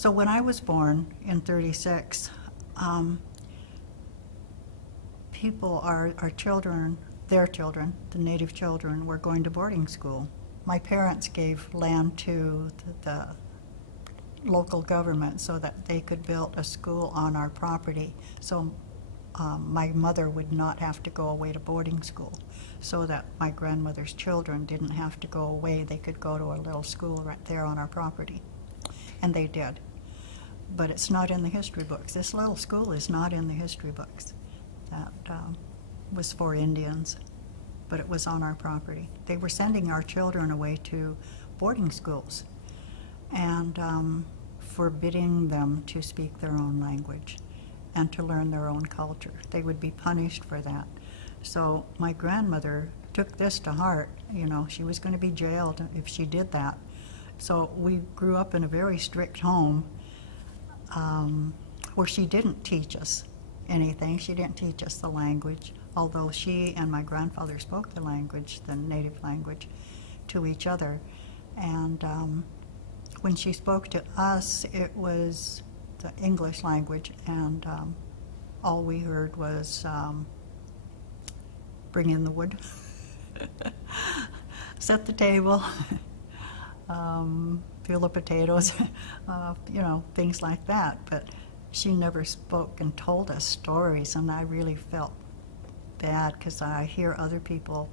So when I was born in 36, people, our children, their children, the Native children, were going to boarding school. My parents gave land to the local government so that they could build a school on our property. So my mother would not have to go away to boarding school, so that my grandmother's children didn't have to go away. They could go to a little school right there on our property. And they did. But it's not in the history books. This little school is not in the history books. That was for Indians, but it was on our property. They were sending our children away to boarding schools and forbidding them to speak their own language and to learn their own culture. They would be punished for that. So my grandmother took this to heart. You know, she was going to be jailed if she did that. So we grew up in a very strict home where she didn't teach us anything. She didn't teach us the language, although she and my grandfather spoke the language, the native language, to each other. And when she spoke to us, it was the English language, and all we heard was bring in the wood, set the table, peel the potatoes, you know, things like that. But she never spoke and told us stories, and I really felt bad because I hear other people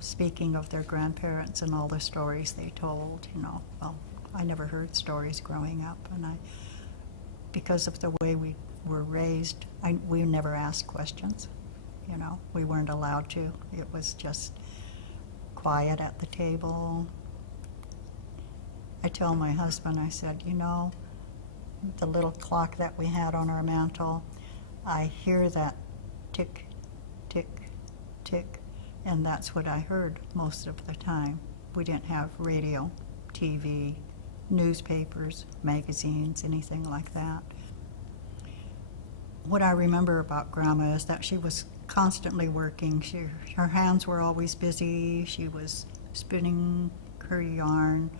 speaking of their grandparents and all the stories they told, you know. Well, I never heard stories growing up, and because of the way we were raised, we never asked questions, you know. We weren't allowed to. It was just quiet at the table. I tell my husband, I said, you know, the little clock that we had on our mantle, I hear that tick, tick, tick, and that's what I heard most of the time. We didn't have radio, TV, newspapers, magazines, anything like that. What I remember about Grandma is that she was constantly working. Her hands were always busy. She was spinning her yarn.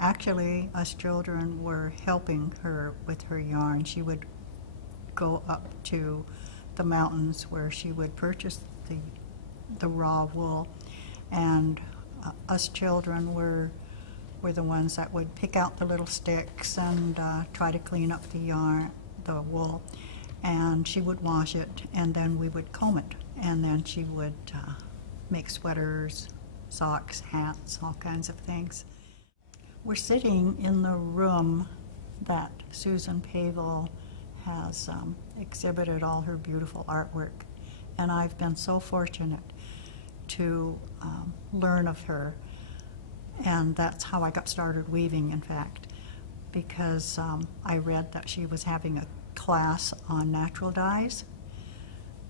Actually, us children were helping her with her yarn. She would go up to the mountains where she would purchase the raw wool, and us children were the ones that would pick out the little sticks and try to clean up the yarn, the wool, and she would wash it, and then we would comb it, and then she would make sweaters, socks, hats, all kinds of things. We're sitting in the room that Susan Pavel has exhibited all her beautiful artwork, and I've been so fortunate to learn of her, and that's how I got started weaving, in fact, because I read that she was having a class on natural dyes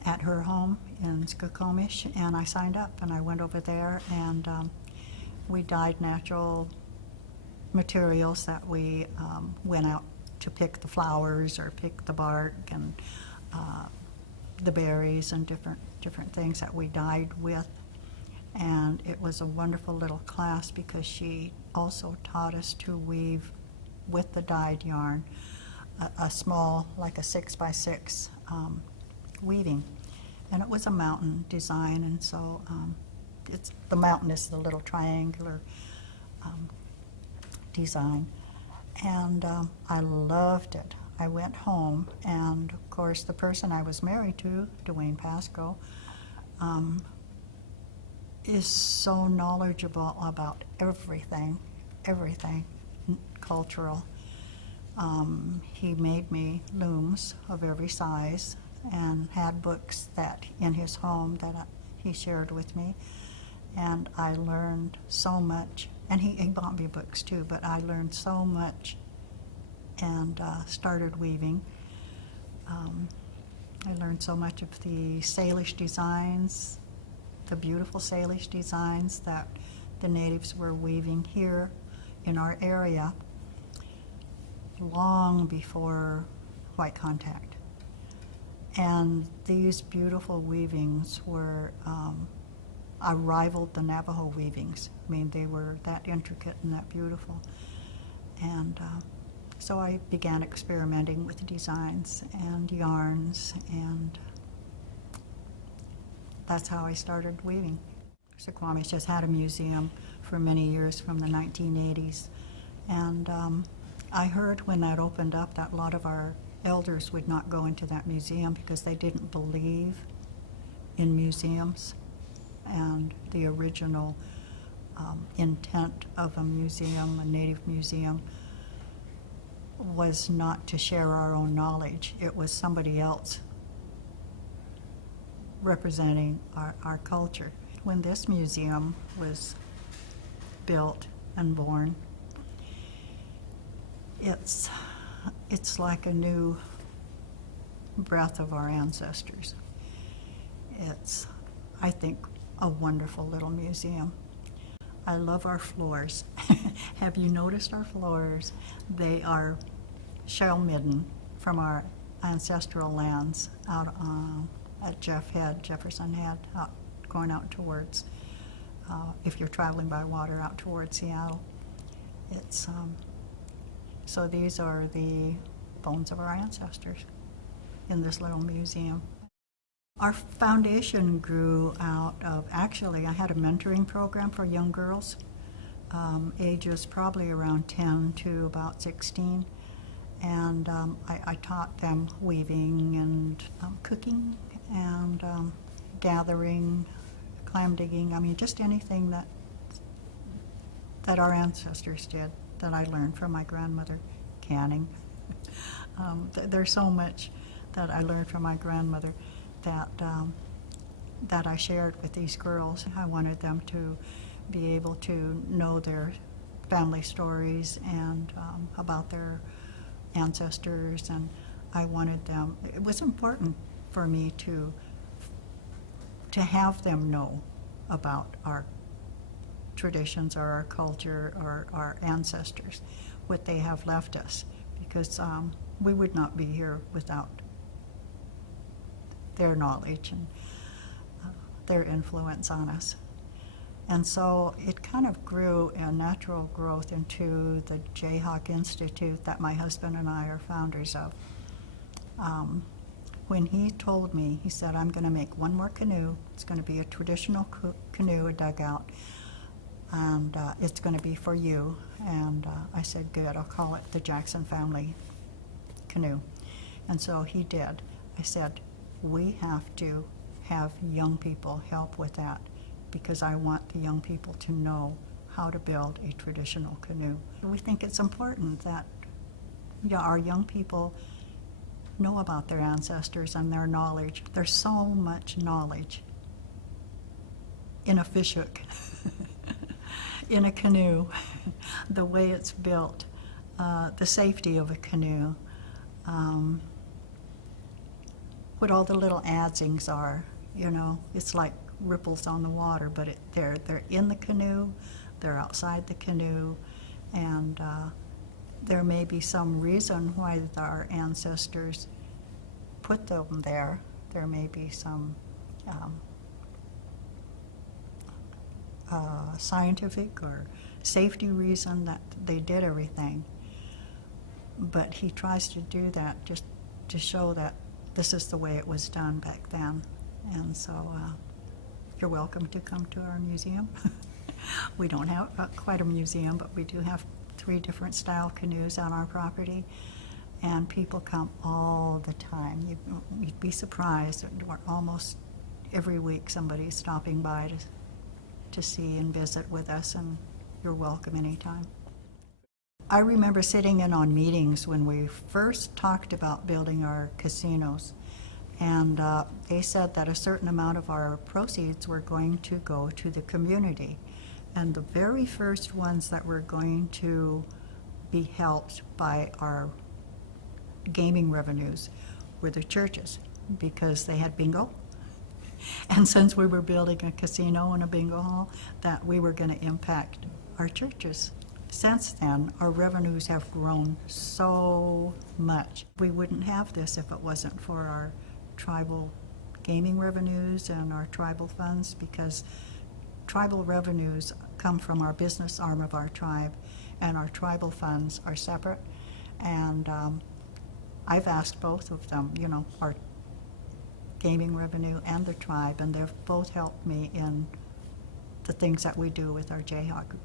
at her home in Skokomish, and I signed up and I went over there, and we dyed natural materials that we went out to pick the flowers or pick the bark and the berries and different things that we dyed with. And it was a wonderful little class because she also taught us to weave with the dyed yarn a small, like a 6x6 weaving. And it was a mountain design, and so the mountain is the little triangular design. And I loved it. I went home, and of course the person I was married to, Dwayne Pasco, is so knowledgeable about everything cultural. He made me looms of every size and had books that in his home that he shared with me, and I learned so much. And he bought me books too, but I learned so much and started weaving. I learned so much of the Salish designs, the beautiful Salish designs that the natives were weaving here in our area long before white contact. And these beautiful weavings were, I rivaled the Navajo weavings. I mean, they were that intricate and that beautiful. And So I began experimenting with designs and yarns, and that's how I started weaving. Suquamish has had a museum for many years from the 1980s, and I heard when that opened up that a lot of our elders would not go into that museum because they didn't believe in museums, and the original intent of a museum, a Native museum, was not to share our own knowledge. It was somebody else representing our culture. When this museum was built and born, it's like a new breath of our ancestors. It's, I think, a wonderful little museum. I love our floors. Have you noticed our floors? They are shell midden from our ancestral lands out at Jefferson Head, going out towards, if you're traveling by water, out towards Seattle. It's so these are the bones of our ancestors in this little museum. Our foundation grew out of, actually, I had a mentoring program for young girls, ages probably around 10 to about 16. And I taught them weaving and cooking and gathering, clam digging. I mean, just anything that our ancestors did that I learned from my grandmother. Canning. There's so much that I learned from my grandmother that I shared with these girls. I wanted them to be able to know their family stories and about their ancestors, and I wanted them, it was important for me to have them know about our traditions or our culture or our ancestors, what they have left us, because we would not be here without their knowledge and their influence on us. And so it kind of grew a natural growth into the Jayhawk Institute that my husband and I are founders of. When he told me, he said, I'm going to make one more canoe. It's going to be a traditional canoe, a dugout, and it's going to be for you. And I said, good, I'll call it the Jackson Family Canoe. And so he did. I said, we have to have young people help with that, because I want the young people to know how to build a traditional canoe. We think it's important that our young people know about their ancestors and their knowledge. There's so much knowledge in a fishhook, in a canoe, the way it's built, the safety of a canoe, what all the little adzings are. You know, it's like ripples on the water, but they're in the canoe, they're outside the canoe, and there may be some reason why our ancestors put them there. There may be some scientific or safety reason that they did everything. But he tries to do that just to show that this is the way it was done back then. And so you're welcome to come to our museum. We don't have quite a museum, but we do have 3 different style canoes on our property, and people come all the time. You'd be surprised. Almost every week somebody's stopping by to see and visit with us, and you're welcome anytime. I remember sitting in on meetings when we first talked about building our casinos, and they said that a certain amount of our proceeds were going to go to the community. And the very first ones that were going to be helped by our gaming revenues were the churches, because they had bingo. And since we were building a casino and a bingo hall, that we were going to impact our churches. Since then, our revenues have grown so much. We wouldn't have this if it wasn't for our tribal gaming revenues and our tribal funds, because tribal revenues come from our business arm of our tribe, and our tribal funds are separate. And I've asked both of them, you know, our gaming revenue and the tribe, and they've both helped me in the things that we do with our Jayhawk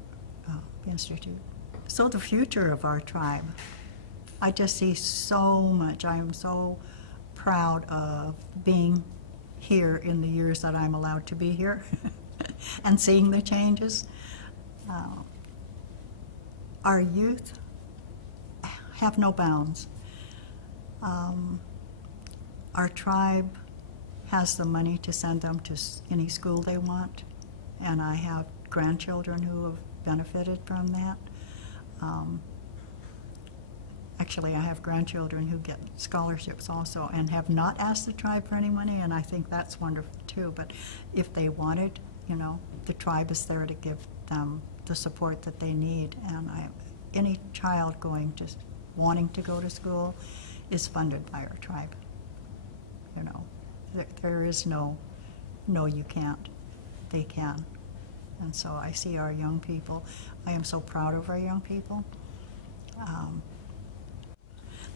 Institute. So the future of our tribe, I just see so much. I'm so proud of being here in the years that I'm allowed to be here and seeing the changes. Our youth have no bounds. Our tribe has the money to send them to any school they want, and I have grandchildren who have benefited from that. Actually, I have grandchildren who get scholarships also and have not asked the tribe for any money, and I think that's wonderful too. But if they wanted, you know, the tribe is there to give them the support that they need. And any child wanting to go to school is funded by our tribe. You know, there is no you can't. They can. And so I see our young people. I am so proud of our young people.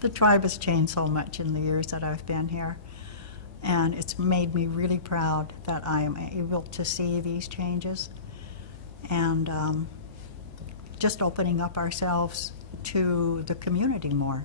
The tribe has changed so much in the years that I've been here, and it's made me really proud that I am able to see these changes, and just opening up ourselves to the community more.